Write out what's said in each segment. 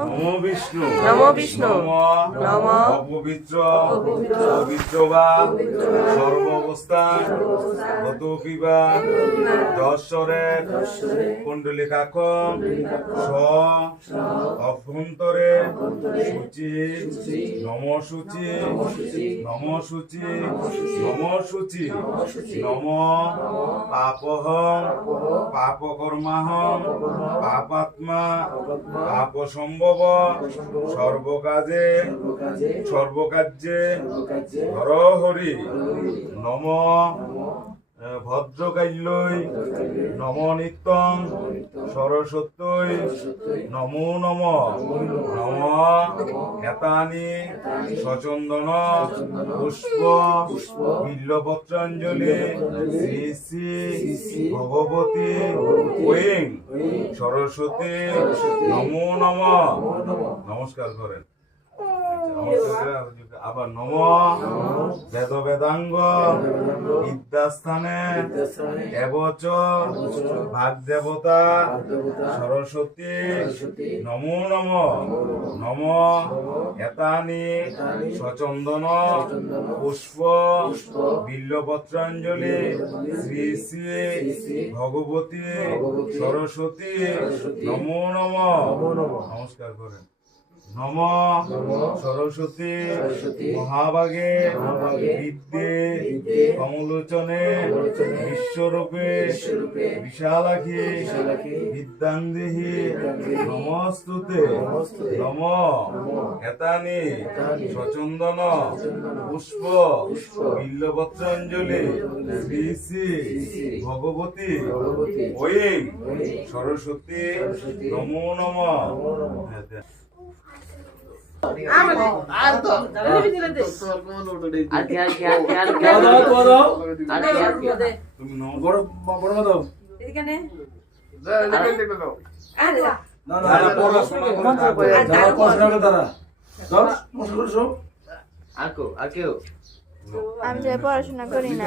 নমো বিষ্ণু। নমো বিষ্ণু। নম। অপবিত্র। পবিত্র বা সর্ব অবস্থান গত পিবা দর্শরের কুণ্ডলিকাক্ষ স। অভ্যন্তরে। সূচি। নম সূচি নম সূচি নম। সূচি নম পাপহং। পাপকর্মাহং। পাপাত্মা। পাপ সম্ভব সর্বকাজে সর্বকার্যে হর হরি নম ভদ্রকাল্যই নম নিত্যং সরস্বত্যই নমো নম নম এতানি সচন্দন পুষ্প বিল্লপত্রাঞ্জলি শ্রী শ্রী ভগবতী ওয়েং। সরস্বতী নমো নম। নমস্কার করেন। নমস্কার করে আবার নম বেদ বেদাঙ্গ বিদ্যাস্থানে এবচ ভাগ দেবতা সরস্বতী নমো নম নম এতানি সচন্দন পুষ্প বিল্লপত্রাঞ্জলি শ্রী শ্রী ভগবতী সরস্বতী নমো নম নমস্কার করেন। নম সরস্বতী মহাভাগে বিদ্যে কমলোচনে বিশ্বরূপে বিশালাখি বিদ্যান্দেহি নমস্তুতে নম এতানি সচন্দন পুষ্প বিল্লপত্রাঞ্জলি শ্রী শ্রী ভগবতী ওয়িং সরস্বতী নমো নম আর কেউ আমি যে পড়াশোনা করি না।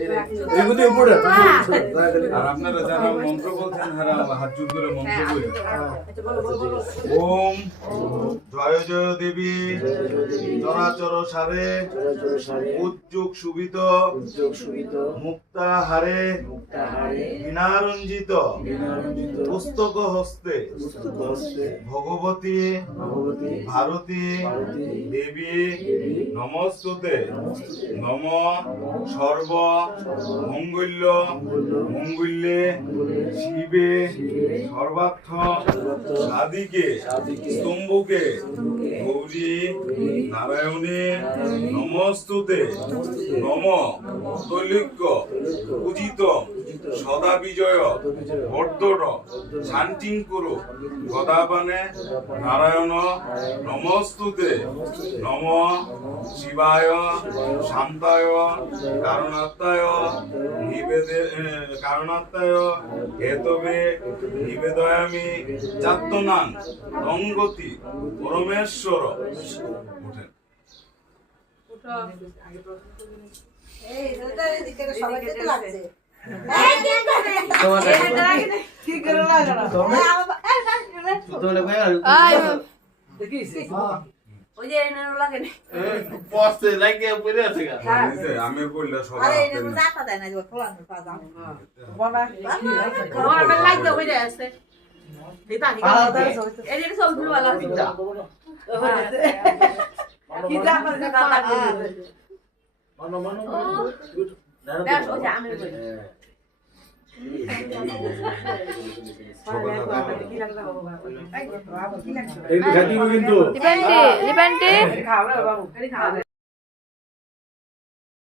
এগুলো উপরে। আর আপনারা যারা মন্ত্র বলছেন হারা হাত জোর করে মন্ত্র বলি। ওম জয় জয় দেবী। চরাচর সারে। সুবিত। মুক্তা হারে। বিনারঞ্জিত। পুস্তক হস্তে। ভগবতী। ভারতী। দেবী। নমস্তুতে। নম সর্ব। মঙ্গল্য, মঙ্গল্যে শিবে সর্বার্থ সাদিকে স্তম্ভকে, গৌরী নারায়ণে নমস্তুতে, নম তৈলিক্য, পূজিত, সদা বিজয়, বর্ধন, শান্তিং করু, গদাপানে নারায়ণ, নমস্তুতে, নম শিবায়, শান্তায় কারণাত্মায় কারণাত্মায় হেতবে নিবেদয়ামি চাত্তনাং অঙ্গতি পরমেশ্বর ওঠেন। করে? করে। ওই যে এনে লাগে না। এই যে আমের কইলা সবাই আরে এনে জাতা দেয় না, যে খোলানোর পা দাও। আমার আমার লাইট দাও কইরা আছে দিতা কি এই যে সব ধুলো वाला আছে। কি জাতা দেয় না, লাগে না। ওই যে আমের কই। কিন্তু